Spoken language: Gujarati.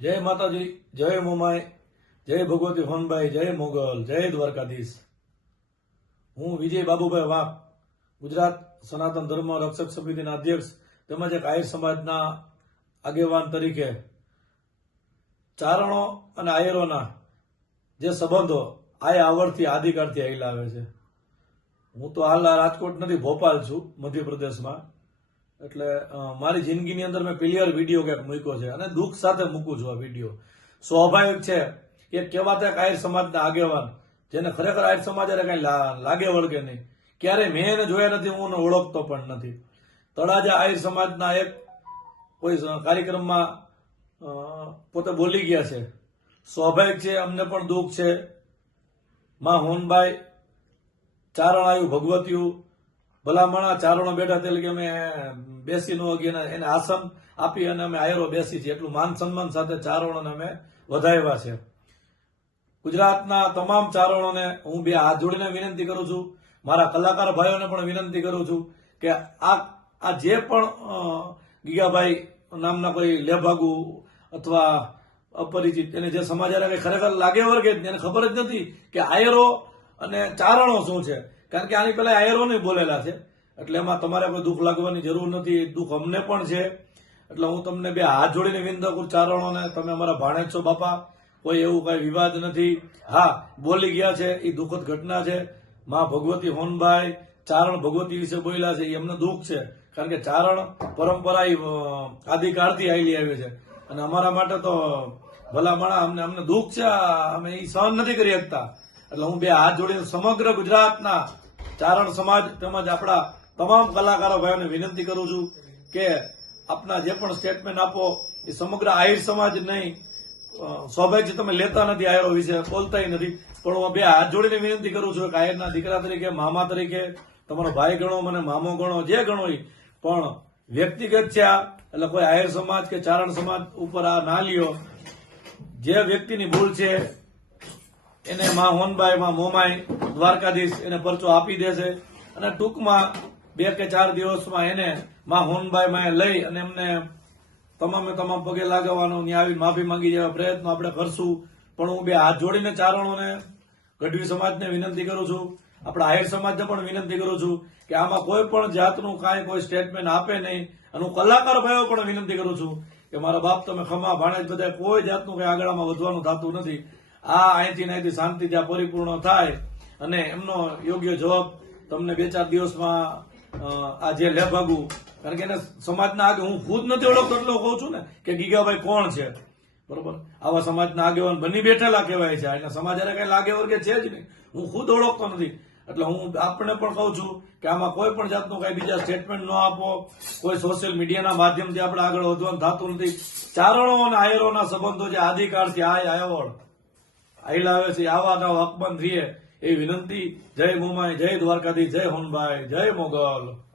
જય માતાજી, જય મોમાય જય ભગવતી હોનભાઈ જય મોગલ, જય દ્વારકાધીશ. હું વિજય બાબુભાઈ વાપ ગુજરાત સનાતન ધર્મ રક્ષક સમિતિના અધ્યક્ષ તેમજ એક આયર સમાજના આગેવાન તરીકે. ચારણો અને આયરોના જે સંબંધો આ આવડથી આદિકાળથી આવેલા આવે છે. હું તો હાલ રાજકોટ નથી, ભોપાલ છું, મધ્યપ્રદેશમાં. એટલે મારી જિંદગીની અંદર મેં ક્લિયર વીડિયો ક્યાંક મૂક્યો છે અને દુઃખ સાથે મૂકું છું આ વીડિયો સ્વાભાવિક છે કે કહેવાતા આહિર સમાજના આગેવાન, જેને ખરેખર આહિર સમાજ હારે કઈ લાગે વળગે નહીં. ક્યારે મેં એને જોયા નથી, હું એને ઓળખતો પણ નથી. તળાજા આહિર સમાજના એક કોઈ કાર્યક્રમમાં પોતે બોલી ગયા છે. સ્વાભાવિક છે, અમને પણ દુઃખ છે. માં હોનભાઈ ચારણ આવ્યું ભગવતિયું ભલામણા ચારણો બેઠા તે કે અમે બેસી ન હગી એને આસન આપી અને અમે આયરો બેસી છીએ. એટલું માન સન્માન સાથે ચારણોને અમે વધાવ્યા છે. ગુજરાતના તમામ ચારણોને હું બે હાથ જોડીને વિનંતી કરું છું. મારા કલાકાર ભાઈઓને પણ વિનંતી કરું છું કે આ આ જે પણ ગીગાભાઈ નામના કોઈ લેભાગુ અથવા અપરિચિત, એને જે સમાચાર ખરેખર લાગે વર્ગે એને ખબર જ નથી કે આયરો અને ચારણો શું છે. કારણ કે આની પહેલા આયરોને બોલેલા છે. એટલે એમાં તમારે કોઈ દુઃખ લાગવાની જરૂર નથી. દુઃખ અમને પણ છે. એટલે હું તમને બે હાથ જોડીને વિનંતી કરું ચારણોને. તમે અમારા ભાણેજ છો બાપા. કોઈ એવું કઈ વિવાદ નથી. હા, બોલી ગયા છે. એ દુઃખદ ઘટના છે. માં ભગવતી હોનભાઈ ચારણ ભગવતી વિશે બોલ્યા છે. એ અમને દુઃખ છે. કારણ કે ચારણ પરંપરા આદિકાળથી આવેલી આવી છે. અને અમારા માટે તો ભલા માણા અમને અમને દુઃખ છે. અમે એ સહન નથી કરી શકતા. એટલે હું બે હાથ જોડીને સમગ્ર ગુજરાતના ચારણ સમાજ તેમજ આપણા તમામ કલાકારો ભાઈઓને વિનંતી કરું છું કે આપના જે પણ સ્ટેટમેન્ટ આપો, એ સમગ્ર આહિર સમાજ નહીં સ્વાભાવિક છે તમે લેતા નથી આયરો વિશે બોલતાય નથી. પણ હું બે હાથ જોડીને વિનંતી કરું છું કે આયરના દીકરા તરીકે, મામા તરીકે, તમારો ભાઈ ગણો મને, મામો ગણો, જે ગણો પણ વ્યક્તિગત છે આ, એટલે કોઈ આયર સમાજ કે ચારણ સમાજ ઉપર આ ના લ્યો. જે વ્યક્તિની ભૂલ છે એને માં હોનબાઈ, માં મોમાઈ, દ્વારકાધીશ એને પરચો આપી દેશે અને ટૂંકમાં બે કે ચાર દિવસમાં એને માં હોનબાઈ માં લઈ અને એમને તમામે તમામ પગે લાગવાનો ન્યા આવી માફી માંગી જેવા પ્રયત્નો આપણે કરશું. પણ હું બે હાથ જોડીને ચારણોને ગઢવી સમાજને વિનંતી કરું છું. આપણા આહિર સમાજને પણ વિનંતી કરું છું કે આમાં કોઈ પણ જાતનું કાંઈ કોઈ સ્ટેટમેન્ટ આપે નહીં. અને હું કલાકાર ભાઈઓ પણ વિનંતી કરું છું કે મારા બાપ તમે ખમા ભાણેજ બધા કોઈ જાતનું કંઈ આગળમાં વધવાનું થતું નથી. આ અહીંથી અહીંથી શાંતિ ત્યાં પરિપૂર્ણ થાય અને એમનો યોગ્ય જવાબ તમને બે ચાર દિવસમાં આ જે લેભાગુ કારણ કે એને સમાજના આગે, હું ખુદ નથી ઓળખતો એટલો કહું છું ને, કે ગીગાભાઈ કોણ છે? બરોબર? આવા સમાજના આગેવાન બની બેઠેલા કહેવાય છે. એટલે સમાજ હારે કઈ લાગે વર્ગે છે જ નહીં. હું ખુદ ઓળખતો નથી. એટલે હું આપણે પણ કહું છું કે આમાં કોઈ પણ જાતનું કઈ બીજા સ્ટેટમેન્ટ ન આપો. કોઈ સોશિયલ મીડિયાના માધ્યમથી આપણે આગળ વધવાનું થતું નથી. ચારણો અને આયરોના સંબંધો જે આદિકાળથી આય, આયવળ. આવે છે, આવા નવા હકબંધ રહીએ એ વિનંતી, જય મુંબઈ જય દ્વારકાધીશ, જય હોનભાઈ, જય મોગલ.